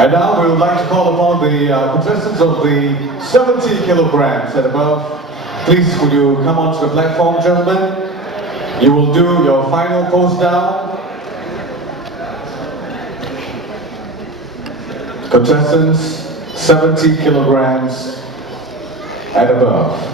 And now we would like to call upon the contestants of the 70 kilograms and above. Please, would you come onto the platform, gentlemen? You will do your final pose down. Contestants, 70 kilograms and above.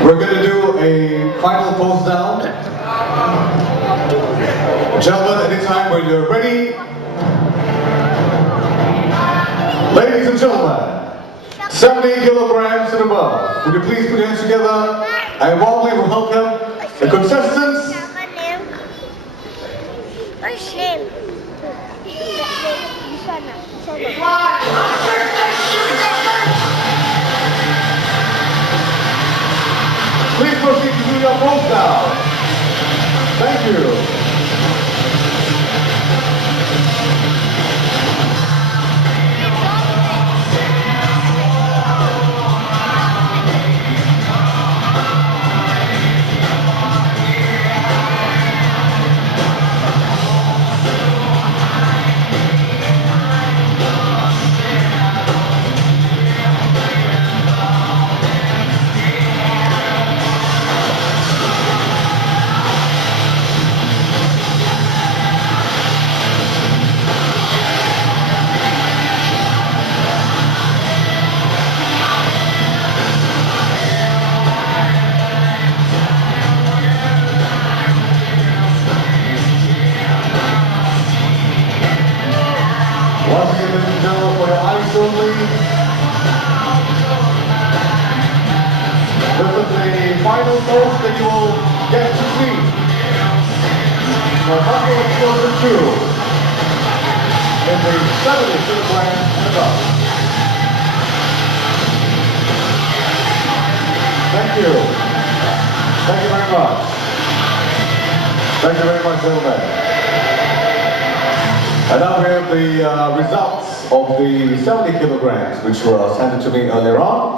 We're going to do a final pose down. Gentlemen, anytime when you're ready. Ladies and gentlemen, 70 kilograms and above. Would you please put your hands together and warmly welcome the contestants. Please proceed to do your pose now. Thank you. Once again, ladies and gentlemen, for your eyes only. This is the final pose that you will get to see. For Buffalo Explosion 2 in the 70 kilograms and above. Thank you. Thank you very much. Thank you very much, gentlemen. And now we have the results of the 70 kilograms, which were sent to me earlier on.